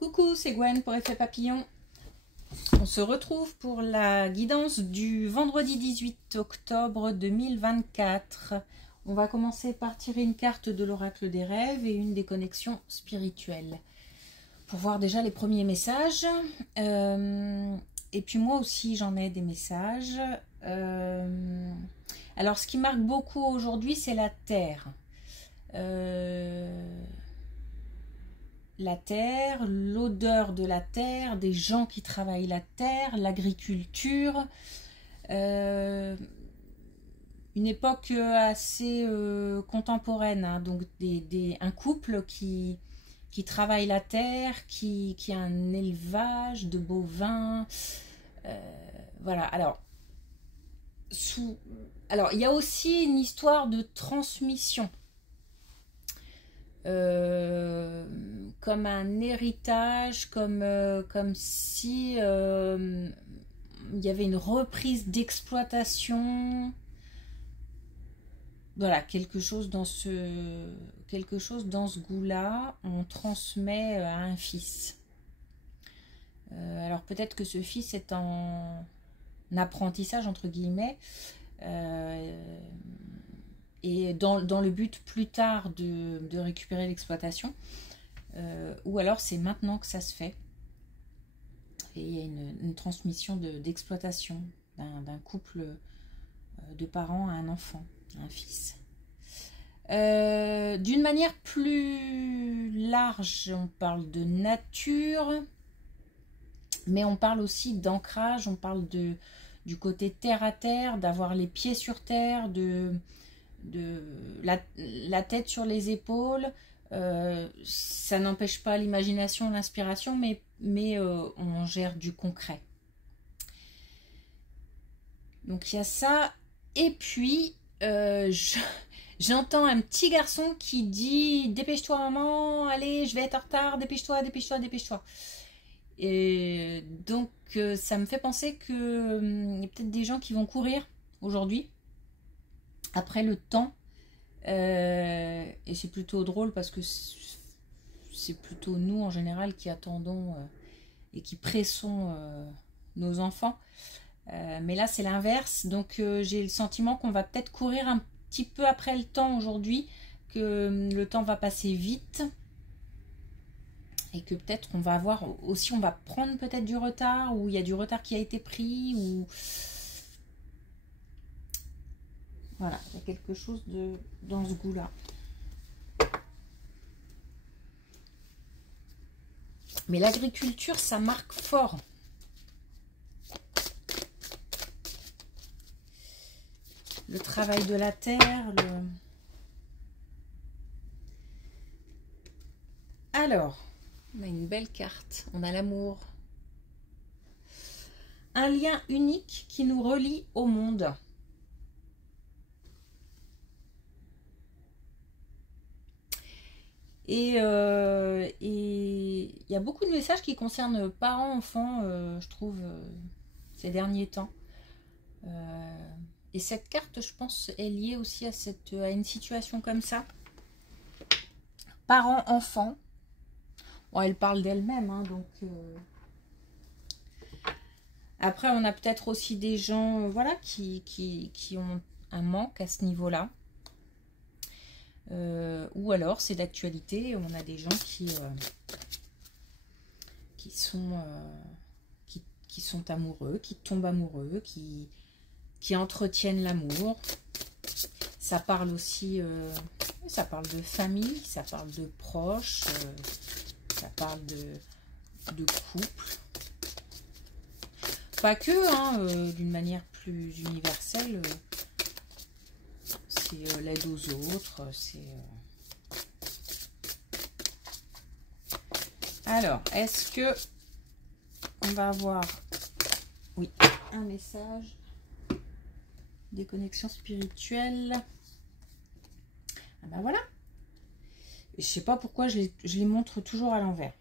Coucou, c'est Gwen pour Effet Papillon. On se retrouve pour la guidance du vendredi 18 octobre 2024. On va commencer par tirer une carte de l'oracle des rêves et une des connexions spirituelles. Pour voir déjà les premiers messages. Et puis moi aussi j'en ai des messages. Alors ce qui marque beaucoup aujourd'hui, c'est la terre. La terre, l'odeur de la terre, des gens qui travaillent la terre, l'agriculture. Une époque assez contemporaine, hein, donc un couple qui travaille la terre, qui a un élevage de bovins. Voilà, alors il y a aussi une histoire de transmission. Comme un héritage, comme si il y avait une reprise d'exploitation. Voilà, quelque chose dans ce goût-là, on transmet à un fils. Alors peut-être que ce fils est en apprentissage entre guillemets. Et dans le but plus tard de récupérer l'exploitation, ou alors c'est maintenant que ça se fait. Et il y a une transmission d'exploitation d'un couple de parents à un enfant, à un fils. D'une manière plus large, on parle de nature, mais on parle aussi d'ancrage, on parle du côté terre à terre, d'avoir les pieds sur terre, la tête sur les épaules. Ça n'empêche pas l'imagination, l'inspiration, mais on gère du concret. Donc il y a ça. Et puis j'entends un petit garçon qui dit: dépêche-toi maman, allez je vais être en retard, dépêche-toi, dépêche-toi, dépêche-toi. Et donc ça me fait penser que y a peut-être des gens qui vont courir aujourd'hui après le temps, et c'est plutôt drôle parce que c'est plutôt nous en général qui attendons et qui pressons nos enfants, mais là c'est l'inverse. Donc j'ai le sentiment qu'on va peut-être courir un petit peu après le temps aujourd'hui, que le temps va passer vite et que peut-être on va avoir aussi, on va prendre peut-être du retard, ou il y a du retard qui a été pris, ou voilà, il y a quelque chose dans ce goût-là. Mais l'agriculture, ça marque fort. Le travail de la terre. Alors, on a une belle carte. On a l'amour. Un lien unique qui nous relie au monde. Et il y a beaucoup de messages qui concernent parents, enfants, je trouve, ces derniers temps. Et cette carte, je pense, est liée aussi à une situation comme ça. Parents, enfants. Bon, elle parle d'elle-même, hein, donc... Après, on a peut-être aussi des gens, voilà, qui ont un manque à ce niveau-là. Ou alors c'est d'actualité, on a des gens qui sont amoureux, qui tombent amoureux, qui entretiennent l'amour. Ça parle aussi, ça parle de famille, ça parle de proches, ça parle de couple. Pas que, hein, d'une manière plus universelle. C'est l'aide aux autres, c'est... Alors, est-ce que on va avoir, oui, un message des connexions spirituelles? Ah ben voilà. Et je sais pas pourquoi je les montre toujours à l'envers.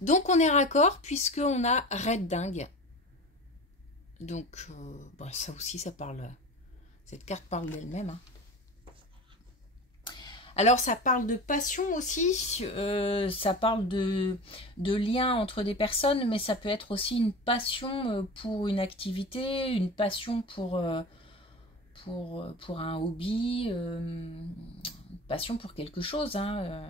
Donc on est raccord puisqu'on a Red Dingue. Donc, ça aussi, ça parle. Cette carte parle d'elle-même. Hein. Alors ça parle de passion aussi, ça parle de lien entre des personnes, mais ça peut être aussi une passion pour une activité, une passion pour un hobby, une passion pour quelque chose, hein,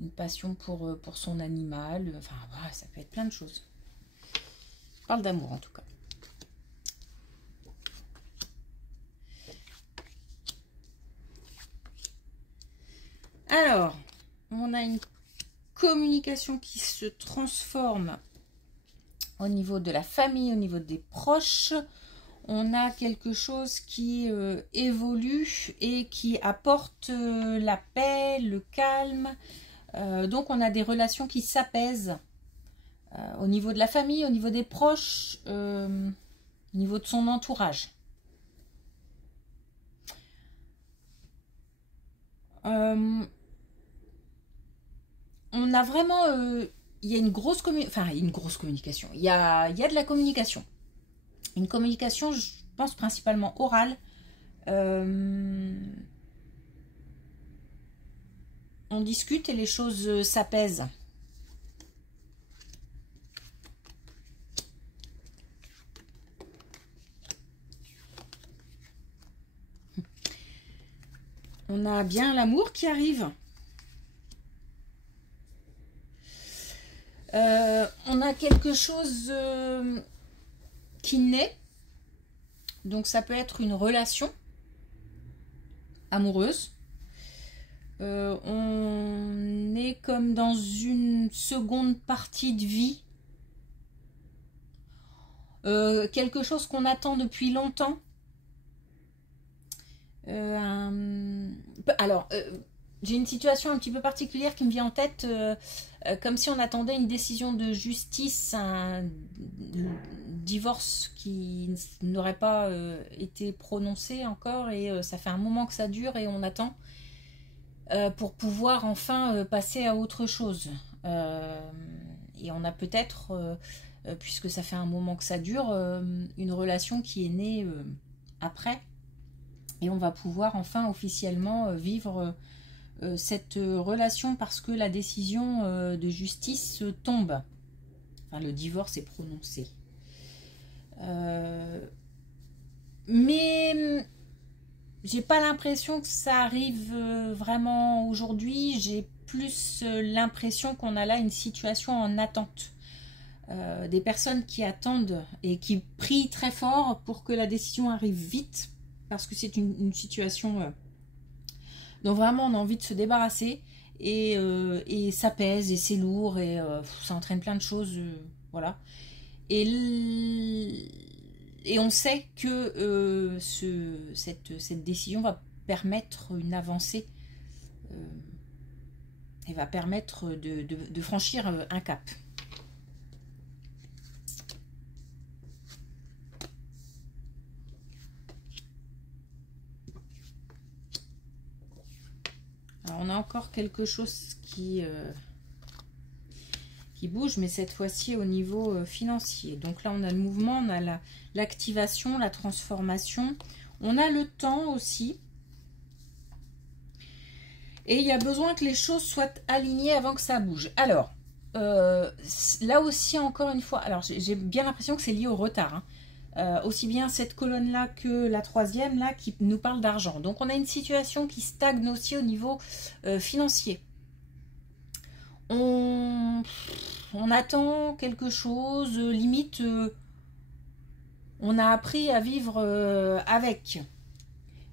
une passion pour son animal, enfin voilà, ça peut être plein de choses. On parle d'amour en tout cas. Alors, on a une communication qui se transforme au niveau de la famille, au niveau des proches. On a quelque chose qui évolue et qui apporte la paix, le calme. Donc on a des relations qui s'apaisent au niveau de la famille, au niveau des proches, au niveau de son entourage. On a vraiment, il y a une grosse communication, il y a de la communication. Une communication, je pense, principalement orale. On discute et les choses s'apaisent. On a bien l'amour qui arrive. On a quelque chose qui naît. Donc ça peut être une relation amoureuse. On est comme dans une seconde partie de vie. Quelque chose qu'on attend depuis longtemps. Alors, j'ai une situation un petit peu particulière qui me vient en tête, comme si on attendait une décision de justice, un divorce qui n'aurait pas été prononcé encore, et ça fait un moment que ça dure et on attend pour pouvoir enfin passer à autre chose. Et on a peut-être, puisque ça fait un moment que ça dure, une relation qui est née après, et on va pouvoir enfin officiellement vivre cette relation parce que la décision de justice tombe. Enfin, le divorce est prononcé. Mais j'ai pas l'impression que ça arrive vraiment aujourd'hui. J'ai plus l'impression qu'on a là une situation en attente. Des personnes qui attendent et qui prient très fort pour que la décision arrive vite, parce que c'est une situation dont vraiment on a envie de se débarrasser, et ça pèse et c'est lourd et ça entraîne plein de choses, voilà. Et on sait que cette décision va permettre une avancée et va permettre de franchir un cap. Alors on a encore quelque chose qui bouge, mais cette fois-ci au niveau financier. Donc là on a le mouvement, on a l'activation, la transformation, on a le temps aussi. Et il y a besoin que les choses soient alignées avant que ça bouge. Alors, là aussi encore une fois, alors j'ai bien l'impression que c'est lié au retard, hein. Aussi bien cette colonne-là que la troisième, là, qui nous parle d'argent. Donc, on a une situation qui stagne aussi au niveau financier. On attend quelque chose, limite, on a appris à vivre avec.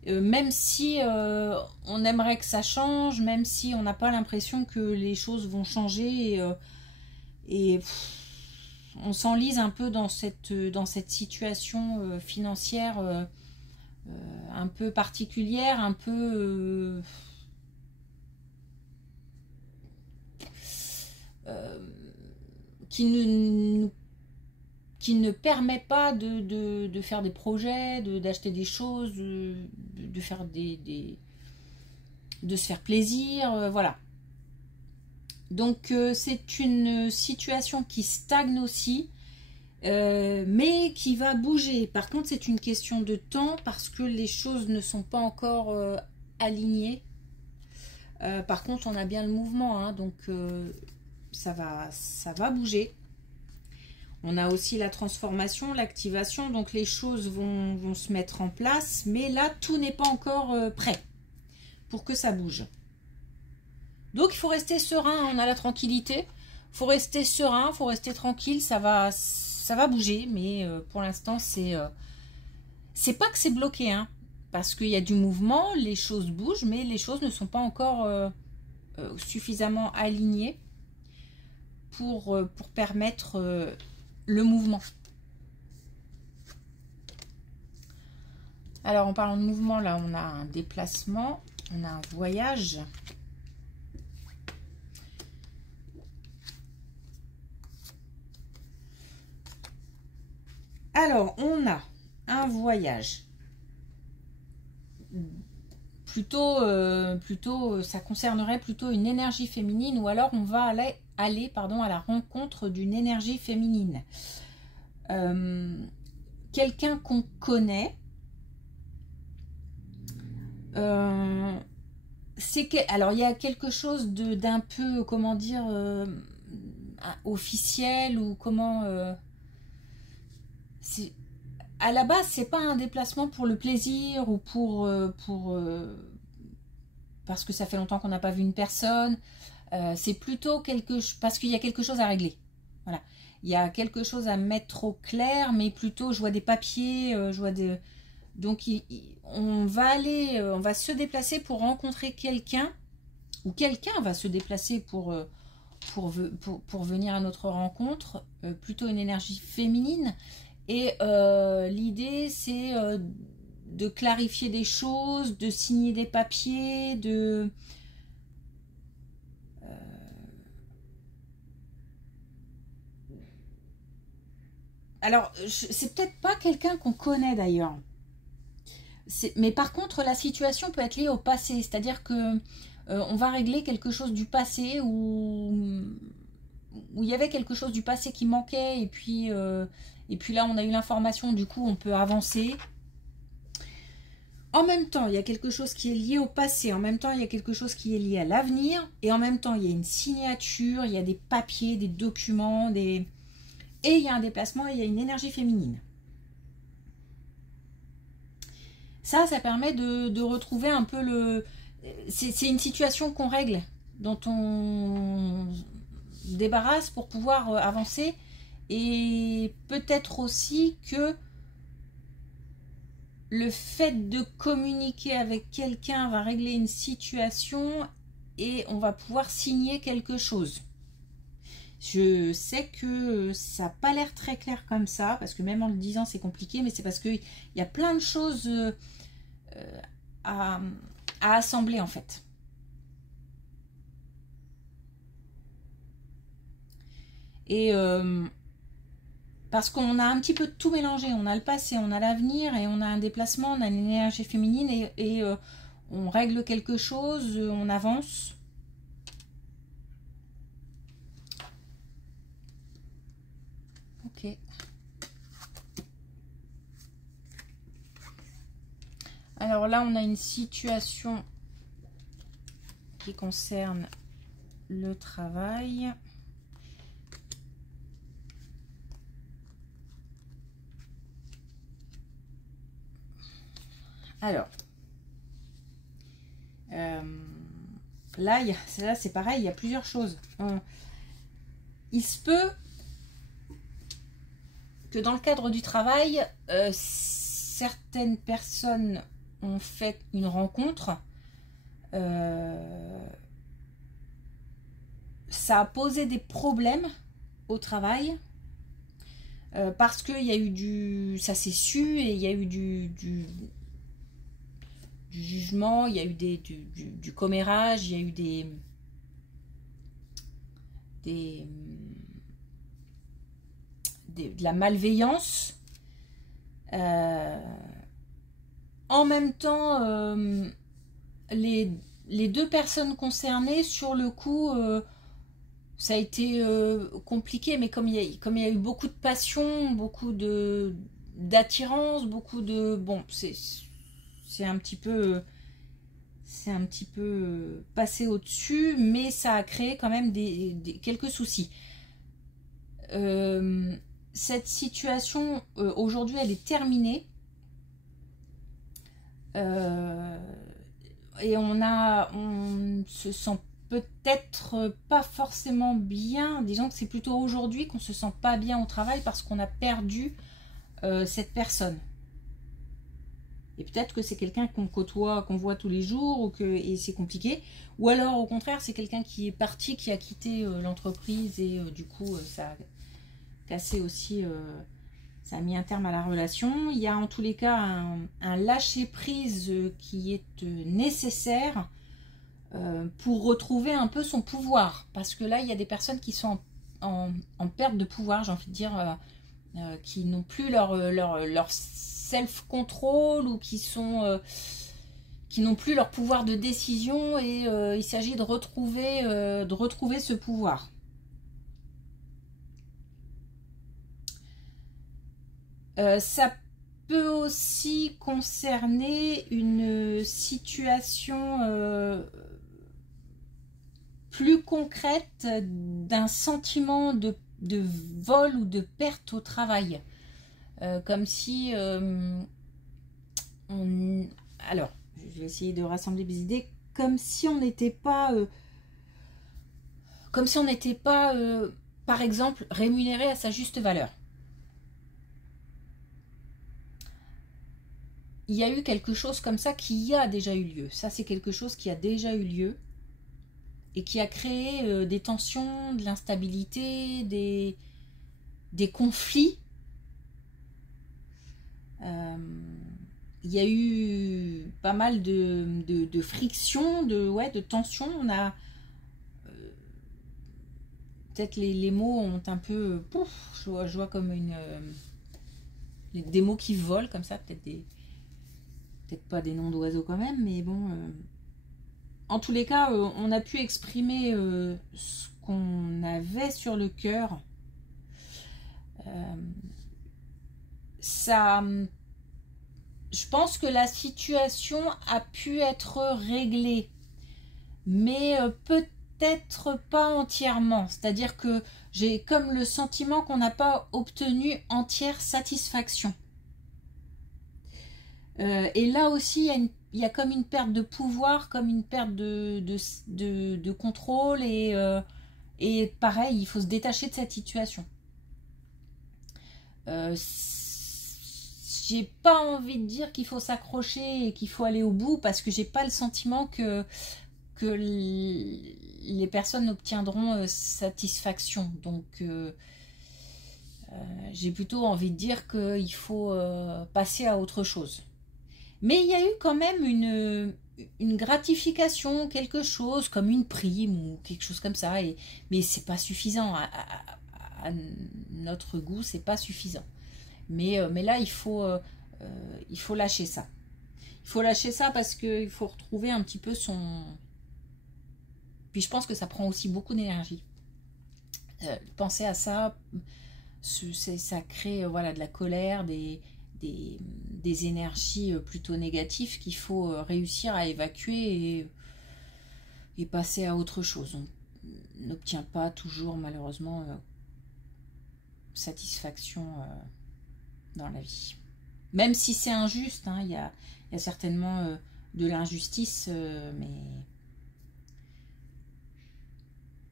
Même si on aimerait que ça change, même si on n'a pas l'impression que les choses vont changer, et on s'enlise un peu dans cette situation financière un peu particulière, un peu qui ne permet pas de faire des projets, d'acheter des choses, de faire de se faire plaisir, voilà. Donc c'est une situation qui stagne aussi, mais qui va bouger. Par contre, c'est une question de temps parce que les choses ne sont pas encore aligné. Par contre, on a bien le mouvement, hein, donc ça va bouger. On a aussi la transformation, l'activation, donc les choses vont se mettre en place, mais là, tout n'est pas encore prêt pour que ça bouge. Donc, il faut rester serein, on a la tranquillité. Il faut rester serein, il faut rester tranquille, ça va bouger, mais pour l'instant, c'est pas que c'est bloqué, hein, parce qu'il y a du mouvement, les choses bougent, mais les choses ne sont pas encore suffisamment alignées pour permettre le mouvement. Alors, en parlant de mouvement, là, on a un déplacement, on a un voyage. Alors, on a un voyage. Plutôt, ça concernerait plutôt une énergie féminine, ou alors on va aller à la rencontre d'une énergie féminine. Quelqu'un qu'on connaît. Alors, il y a quelque chose d'un peu, comment dire, officiel, ou comment... à la base, c'est pas un déplacement pour le plaisir, ou parce que ça fait longtemps qu'on n'a pas vu une personne. C'est plutôt parce qu'il y a quelque chose à régler. Voilà. Il y a quelque chose à mettre au clair, mais plutôt, je vois des papiers, donc on va se déplacer pour rencontrer quelqu'un, ou quelqu'un va se déplacer pour venir à notre rencontre, plutôt une énergie féminine. Et l'idée, c'est de clarifier des choses, de signer des papiers, Alors, c'est peut-être pas quelqu'un qu'on connaît d'ailleurs. Mais par contre, la situation peut être liée au passé. C'est-à-dire que on va régler quelque chose du passé où il y avait quelque chose du passé qui manquait. Et puis là, on a eu l'information. Du coup, on peut avancer. En même temps, il y a quelque chose qui est lié au passé. En même temps, il y a quelque chose qui est lié à l'avenir. Et en même temps, il y a une signature, il y a des papiers, des documents, et il y a un déplacement, et il y a une énergie féminine. Ça permet de retrouver un peu le... C'est une situation qu'on règle, dont on débarrasse pour pouvoir avancer. Et peut-être aussi que le fait de communiquer avec quelqu'un va régler une situation et on va pouvoir signer quelque chose. Je sais que ça n'a pas l'air très clair comme ça, parce que même en le disant c'est compliqué, mais c'est parce qu'il y a plein de choses à assembler en fait. Et parce qu'on a un petit peu tout mélangé, on a le passé, on a l'avenir, et on a un déplacement, on a une énergie féminine, et on règle quelque chose, on avance. Ok. Alors là, on a une situation qui concerne le travail. Alors, là, c'est pareil, il y a plusieurs choses. Il se peut que dans le cadre du travail, certaines personnes ont fait une rencontre. Ça a posé des problèmes au travail. Parce qu'il y a eu ça s'est su, et il y a eu du jugement, il y a eu du commérage, il y a eu de la malveillance. En même temps, les deux personnes concernées, sur le coup, ça a été compliqué, mais comme il y a eu beaucoup de passion, beaucoup d'attirance, beaucoup de... Bon, c'est un petit peu... c'est un petit peu passé au-dessus, mais ça a créé quand même quelques soucis. Cette situation, aujourd'hui, elle est terminée. Et on se sent peut-être pas forcément bien. Disons que c'est plutôt aujourd'hui qu'on se sent pas bien au travail parce qu'on a perdu cette personne. Et peut-être que c'est quelqu'un qu'on côtoie, qu'on voit tous les jours, et c'est compliqué. Ou alors, au contraire, c'est quelqu'un qui est parti, qui a quitté l'entreprise, et du coup, ça a cassé aussi, ça a mis un terme à la relation. Il y a en tous les cas un lâcher-prise qui est nécessaire pour retrouver un peu son pouvoir. Parce que là, il y a des personnes qui sont en perte de pouvoir, j'ai envie de dire, qui n'ont plus leur self-control, ou qui n'ont plus leur pouvoir de décision, et il s'agit de retrouver ce pouvoir. Ça peut aussi concerner une situation plus concrète d'un sentiment de vol ou de perte au travail. Comme si alors, je vais essayer de rassembler mes idées. Comme si on n'était pas par exemple, rémunéré à sa juste valeur. Il y a eu quelque chose comme ça qui a déjà eu lieu. Ça, c'est quelque chose qui a déjà eu lieu et qui a créé des tensions, de l'instabilité, des conflits. Il y a eu pas mal de frictions, de tensions. On a peut-être les mots ont un peu pouf, je vois comme des mots qui volent comme ça, peut-être pas des noms d'oiseaux quand même, mais bon, en tous les cas, on a pu exprimer ce qu'on avait sur le cœur. Ça, je pense que la situation a pu être réglée, mais peut-être pas entièrement. C'est-à-dire que j'ai comme le sentiment qu'on n'a pas obtenu entière satisfaction. Et là aussi, il y a comme une perte de pouvoir, comme une perte de contrôle, et pareil, il faut se détacher de cette situation. J'ai pas envie de dire qu'il faut s'accrocher et qu'il faut aller au bout, parce que j'ai pas le sentiment que les personnes obtiendront satisfaction. Donc j'ai plutôt envie de dire qu'il faut passer à autre chose. Mais il y a eu quand même une gratification, quelque chose comme une prime ou quelque chose comme ça. Mais c'est pas suffisant. À notre goût, c'est pas suffisant. Mais là, il faut lâcher ça. Il faut lâcher ça parce qu'il faut retrouver un petit peu son... Puis je pense que ça prend aussi beaucoup d'énergie. Penser à ça, ça crée voilà, de la colère, des énergies plutôt négatives qu'il faut réussir à évacuer et passer à autre chose. On n'obtient pas toujours malheureusement satisfaction dans la vie. Même si c'est injuste, hein, il y a certainement de l'injustice,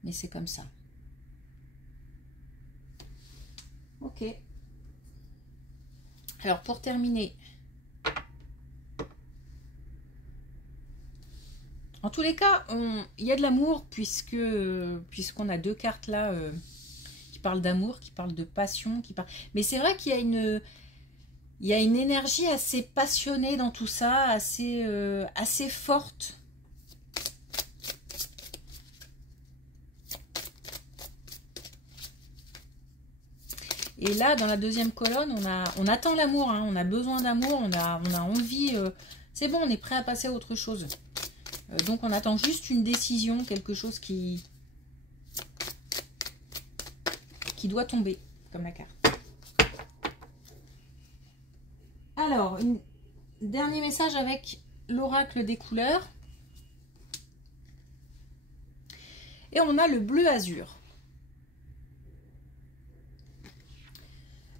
mais c'est comme ça. Ok. Alors pour terminer, en tous les cas, il y a de l'amour puisqu'on a deux cartes là qui parlent d'amour, qui parlent de passion, mais c'est vrai qu'il y a une énergie assez passionnée dans tout ça, assez forte. Et là, dans la deuxième colonne, on attend l'amour, hein, on a besoin d'amour, on a envie, c'est bon, on est prêt à passer à autre chose. Donc on attend juste une décision, quelque chose qui doit tomber, comme la carte. Alors, dernier message avec l'oracle des couleurs. Et on a le bleu azur.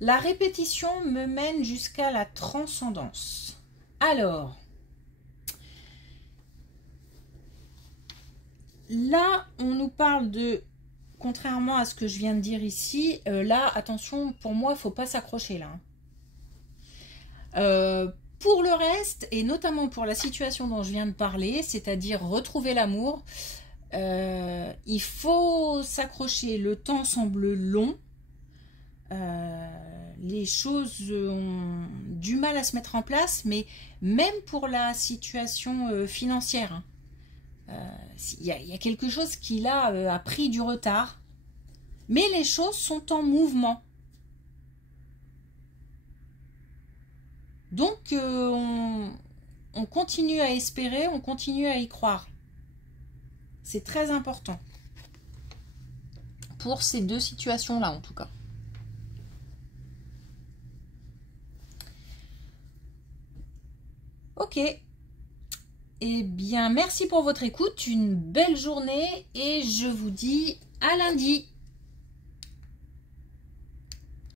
La répétition me mène jusqu'à la transcendance. Alors, là, on nous parle de, contrairement à ce que je viens de dire ici, là, attention, pour moi, il ne faut pas s'accrocher là. Pour le reste, et notamment pour la situation dont je viens de parler, c'est-à-dire retrouver l'amour, il faut s'accrocher. Le temps semble long. Les choses ont du mal à se mettre en place, mais même pour la situation financière, il y a quelque chose qui là a pris du retard, mais les choses sont en mouvement. Donc on continue à espérer, on continue à y croire. C'est très important pour ces deux situations-là en tout cas. Ok. Eh bien, merci pour votre écoute, une belle journée et je vous dis à lundi.